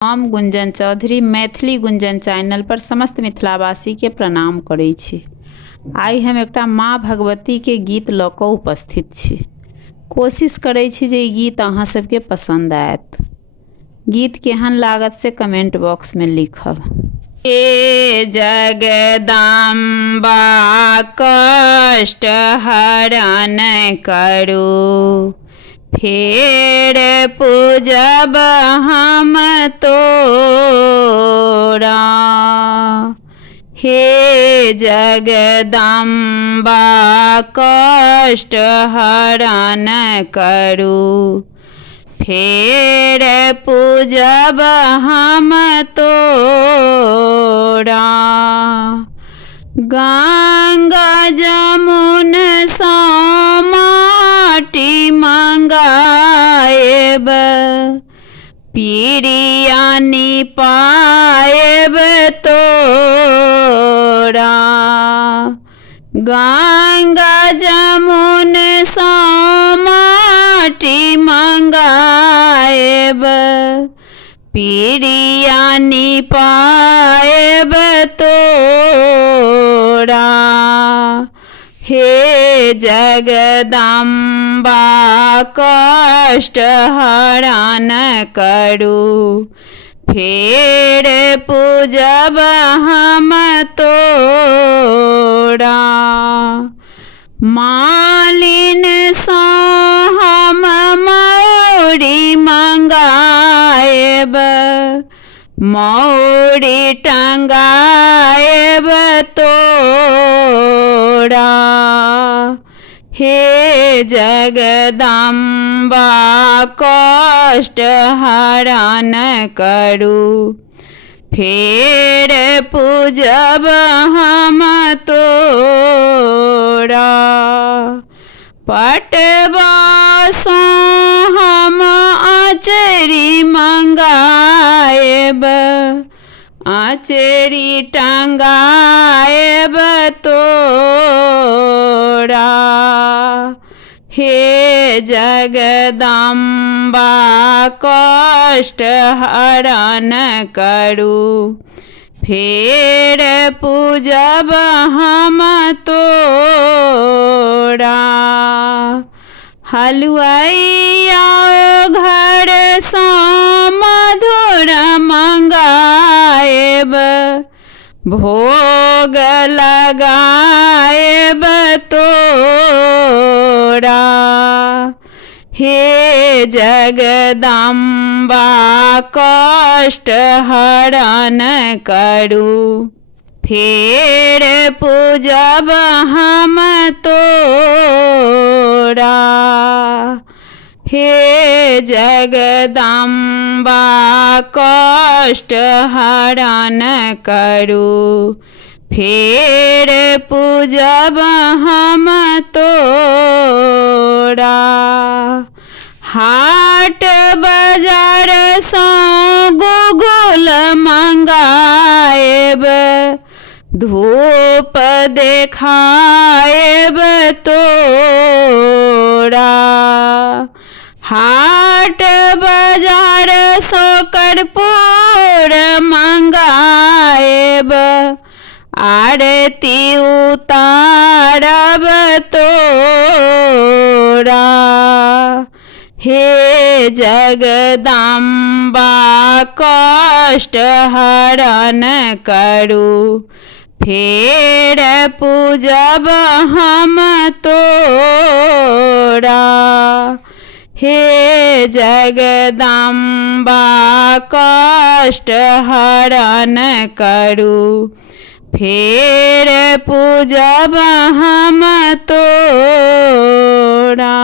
हम गुंजन चौधरी मैथिली गुंजन चैनल पर समस्त मिथिलावासी के प्रणाम करै छी। आई हम एकटा माँ भगवती के गीत लऽ कऽ उपस्थित छी। कोशिश करै छी जे ई गीत अहाँ सबके पसंद आयत। गीत केहन लागत से कमेंट बॉक्स में लिखब। हे जगदम्बा कष्ट हरण करू, फेर पूजब हम तोरा। हे जगदम्बा कष्ट हरण करू, फेर पूजब हम तोरा। गंगा जमुन सँ माटी मंगाएब, पीरिया निपाएब तोरा। गंगा जमुन सँ माटी मंगाएब, पीरिया निपाएब तोरा। हे जगदम्बा कष्ट हरण करू, फेर पूजब हम तोरा। मालिन सँ हम मौरी मंगाएब, मौरी टंगाएब तोरा। हे जगदम्बा कष्ट हरण करू, फेर पूजब हम तोरा। पटवा सँ हम आचरी मंगाएब, आचरी टंगाएब तोरा। हे जगदम्बा कष्ट हरण करू, फेर पूजब हम तोरा। हलुआइया घर सँ मधुर मंगाएब, भोग लगाएब तोरा। हे जगदम्बा कष्ट हरण करू, फेर पूजब हम तोरा। हे जगदम्बा कष्ट हरण करू, फेर पूजब हम तोरा। हाट बाजार सँ गुगुल मंगाएब, धूप देखाएब तोरा। हाट बाजार सँ कर्पूर मंगाएब, आरती उतारब तोरा। हे जगदम्बा कष्ट हरण करू, फेर पूजब हम तोरा। हे जगदम्बा कष्ट हरण करू, फेर पूजब हम तोरा।